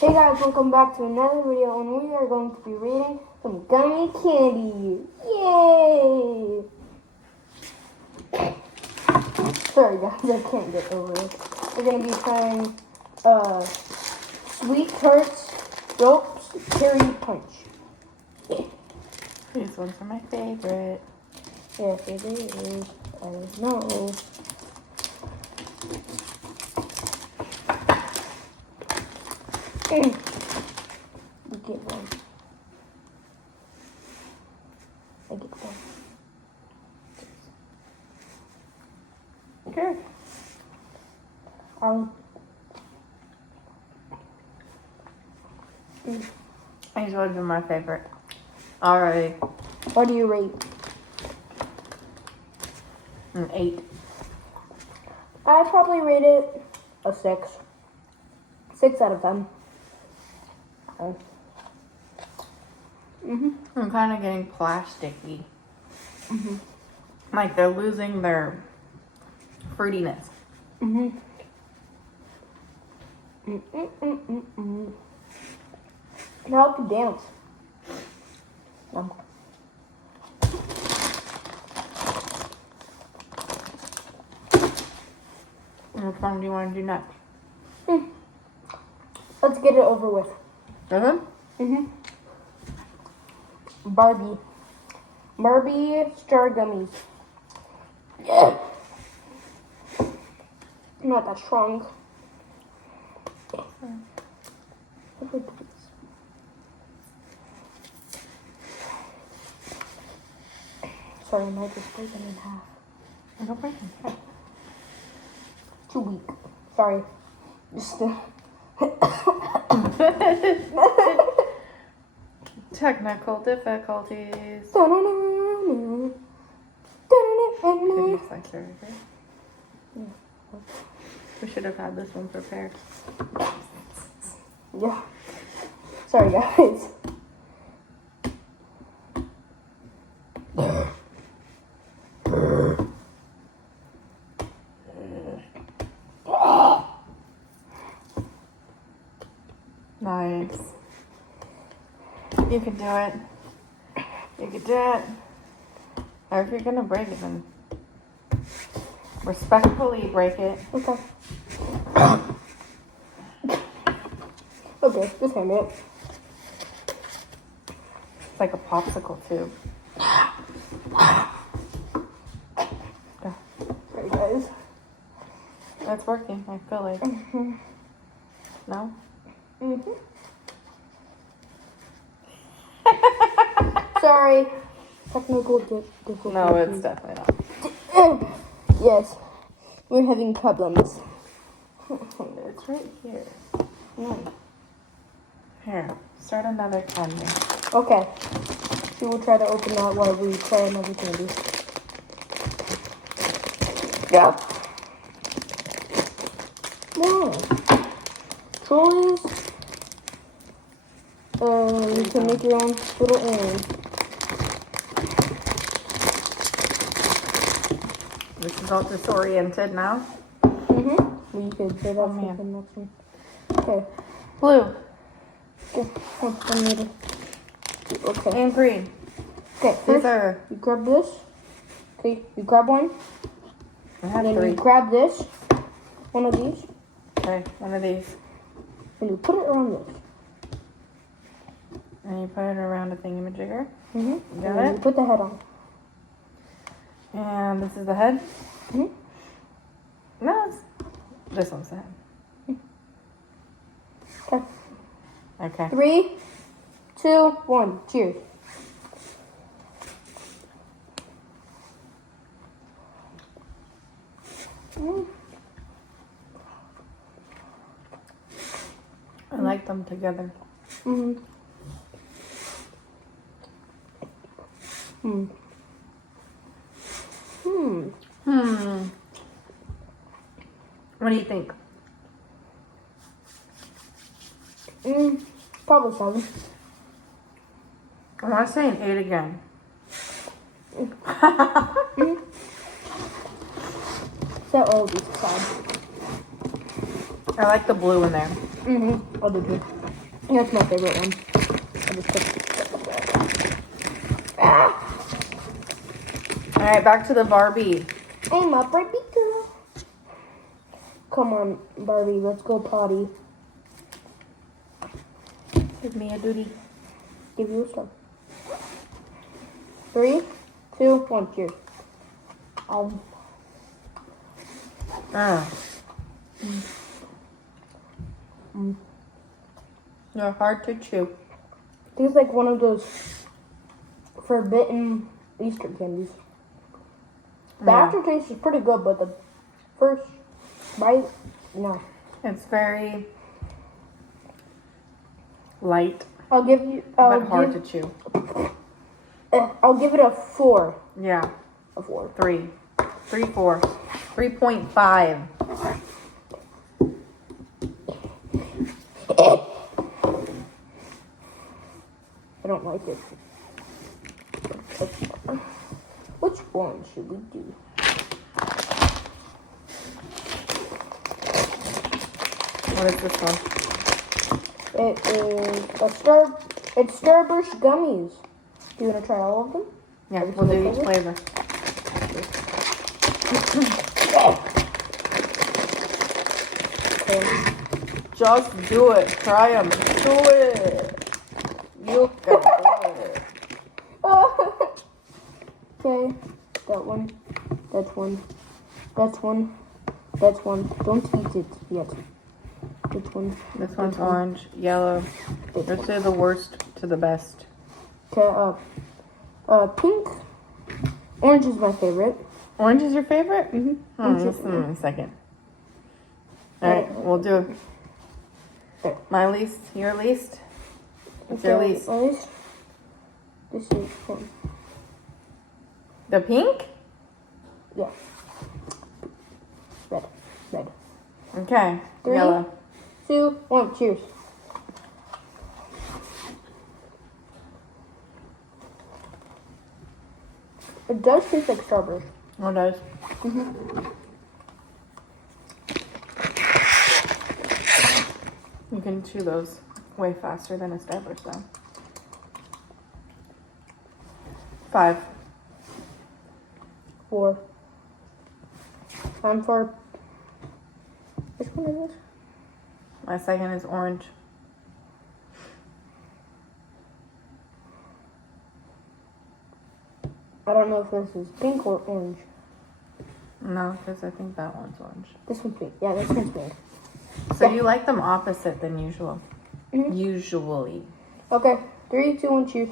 Hey guys, welcome back to another video, and we are going to be reading some gummy candy. Yay! Sorry guys, I can't get over it. We're going to be trying Sweet Tarts Ropes Cherry Punch. These ones are my favorite. Yes, it is. I know. You get one. I get one. Okay. These ones are my favorite. Alright. What do you rate? An 8. I probably rate it a 6. 6 out of 10. I'm kind of getting plasticky. Like they're losing their fruitiness. Now I can dance. Which one do you want to do next? Let's get it over with. Barbie star gummies. Not that strong. Sorry, I might just break them in half. Don't break them. Too weak. Sorry. Just Technical difficulties. We should have had this one prepared. Yeah. Sorry, guys. Nice. You can do it. You can do it. Or if you're gonna break it, then respectfully break it. Okay. Okay, just hand it. It's like a popsicle tube. Sorry, guys. That's working, I feel like. No? Sorry. Technical difficulties. No, it's definitely not. Yes. We're having problems. It's right here. Here, start another candy. Okay. We will try to open that while we try another candy. Yep. Wow. Toys. You can make your own little errands. This is all disoriented now. Well, you could say that's the next one. Okay. Blue. Okay. I need it. Okay. And green. Okay. These First, are... you grab this. Okay. You grab one. I have And then 3. you grab this. One of these. Okay, one of these. And you put it around this. And you put it around a thingamajigger. You You and got then it? you put the head on. And this is the head? No, it's... This one's the head. Okay. Okay. 3, 2, 1. Cheers. I like them together. What do you think? Probably 7. I want to say an 8 again. Set all these aside. I like the blue in there. I'll do too. That's my favorite one. I just put... All right, back to the Barbie. I'm a Barbie girl. Come on, Barbie, let's go potty. Give me a duty. Give you a star. 3, 2, 1, cheers. They're hard to chew. Tastes like one of those forbidden Easter candies. The aftertaste is pretty good, but the first bite, no. It's very light, I'll give you. but hard to chew. I'll give it a 4. Yeah, A 4. 3, 4, 3.5. I don't like it. Which one should we do? What is this one? It is it's Starburst gummies. Do you want to try all of them? Yeah, Every we'll do single each flavor. Okay. Just do it. Try them. Do it. You can do it. Okay. That one. That's one. That's one. That's one. Don't eat it yet. This one. This one's orange, yellow. Let's say the worst to the best. Okay. Pink. Orange is my favorite. Orange is your favorite? Mm-hmm. Just in a second. All right, we'll do my least, your least. What's your least? My least. This is one. The pink? Yeah. Red. Red. Okay. 3, Yellow. 2, 1. Cheers. It does taste like Starburst. What does? You can chew those way faster than a Starburst though. 5. 4. Time for... Which one is this? My second is orange. I don't know if this is pink or orange. No, because I think that one's orange. This one's pink. Yeah, this one's pink. So you like them opposite than usual. Mhm. Usually. Okay. 3, 2, 1. Cheers.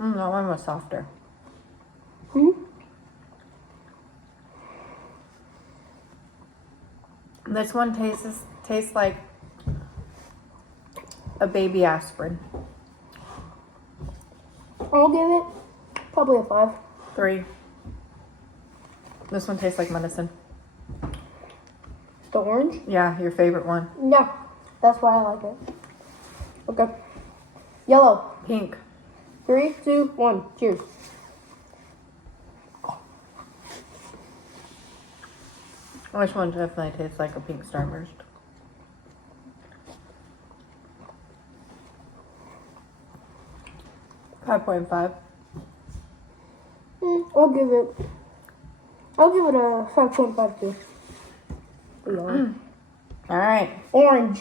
That one was softer. This one tastes like a baby aspirin. I'll give it probably a 5. 3. This one tastes like medicine. The orange? Yeah, your favorite one. Yeah. That's why I like it. Okay. Yellow. Pink. 3, 2, 1. Cheers. Which one definitely tastes like a pink Starburst? $5.5. I'll give it a 5.5 too. All right. Orange.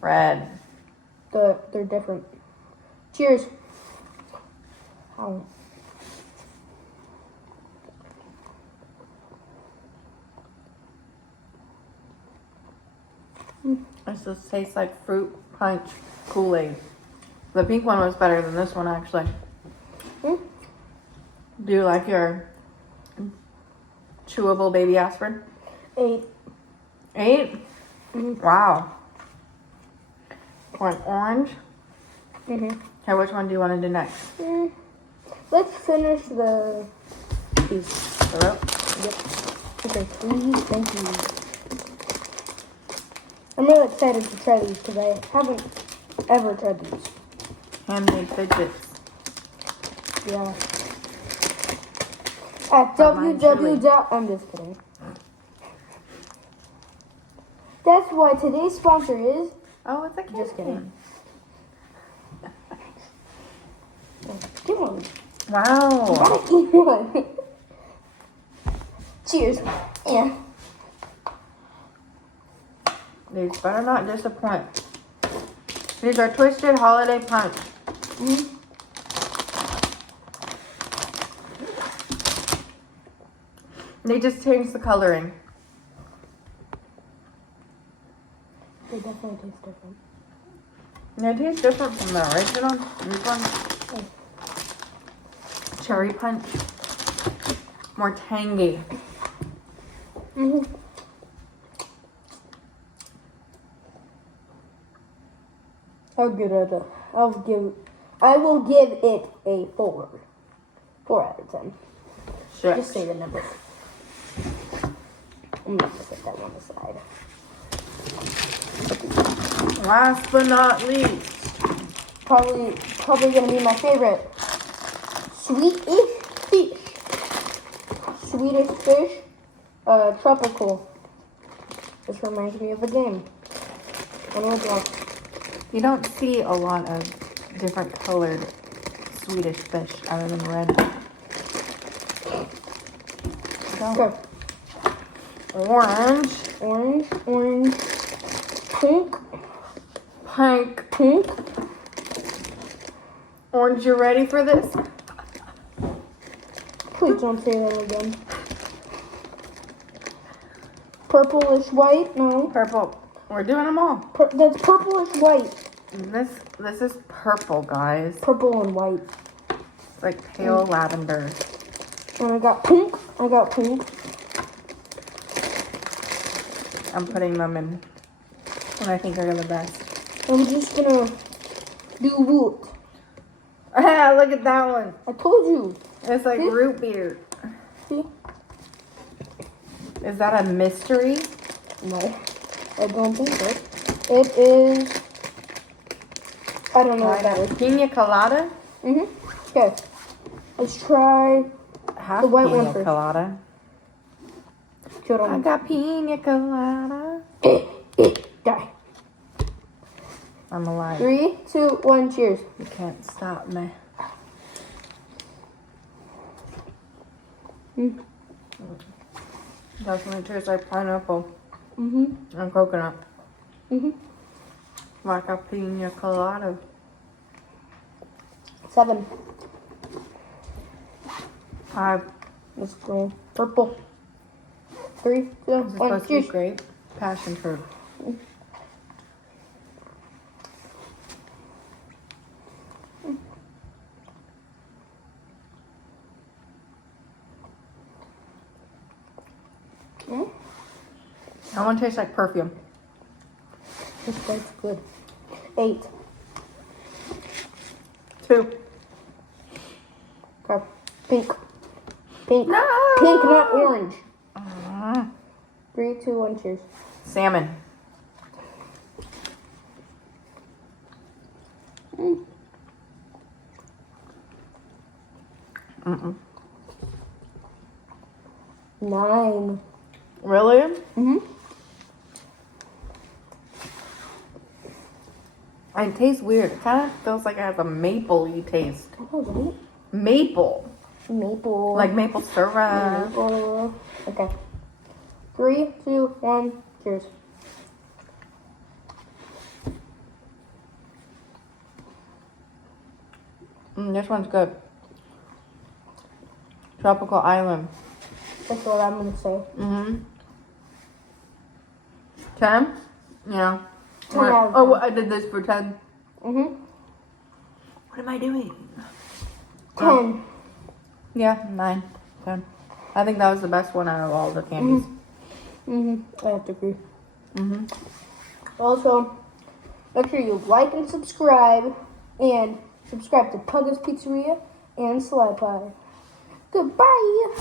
Red. They're different. Cheers. Ow. This just tastes like fruit punch Kool-Aid. The pink one was better than this one actually. Do you like your chewable baby aspirin? 8. 8? Wow. Want orange? Okay, which one do you want to do next? Let's finish the piece. The rope? Yep. Okay, please, thank you. I'm really excited to try these because I haven't ever tried these. Handmade fidgets. Yeah. At But mine www. I'm just kidding. that's why today's sponsor is. Oh, it's a candy Just kidding. cane. Get one. Wow. Gotta eat one. Cheers. Yeah. These better not disappoint. These are Twisted Holiday Punch. Mm-hmm. They just changed the coloring. They definitely taste different. They taste different from the original. These ones. Cherry Punch. More tangy. Mm-hmm. I will give it a 4. 4 out of 10. Shit. Just say the number. I'm not gonna set that one aside. Last but not least. Probably gonna be my favorite. Swedish fish. Swedish fish. Tropical. This reminds me of a game. On Roblox. You don't see a lot of different colored Swedish fish other than red. Okay. Orange. Orange. Pink. Pink. Orange, you ready for this? Please don't say that again. Purplish white? No. Purple. We're doing them all. That's purplish white. This is purple, guys. Purple and white. It's like pale lavender. And I got pink. I'm putting them in what I think are the best. I'm just gonna do what? Ah, look at that one. I told you. It's like See? root beer. See? Is that a mystery? No. I don't think so. It is. I don't know what that is. Pina colada? Okay. Let's try. Half The white pina one first. colada. I got pina colada. Die. I'm alive. 3, 2, 1, cheers. You can't stop me. Definitely tastes like pineapple and coconut. Like a pina colada. 7. 5. Let's go. Purple. 3, 2, Is it 1, supposed to be cheers. grape? Passion fruit. That one tastes like perfume. That's good. 8. 2. Okay. Pink. Pink. No! Pink, not orange. 3, 2, 1, cheers. Salmon. Mm-mm. 9. Really? It tastes weird. It kind of feels like it has a maple-y taste. Oh, right. Maple. Maple. Like maple syrup. Maple. Okay. 3, 2, 1, cheers. This one's good. Tropical Island. That's what I'm gonna say. 10? Yeah. 10 out of Oh, I did this for 10. What What am I doing? 10. Yeah, 9. 10. I think that was the best one out of all the candies. I have to agree. Also, make sure you like and subscribe. And subscribe to Pugga's Pizzeria and Sly Pie. Goodbye.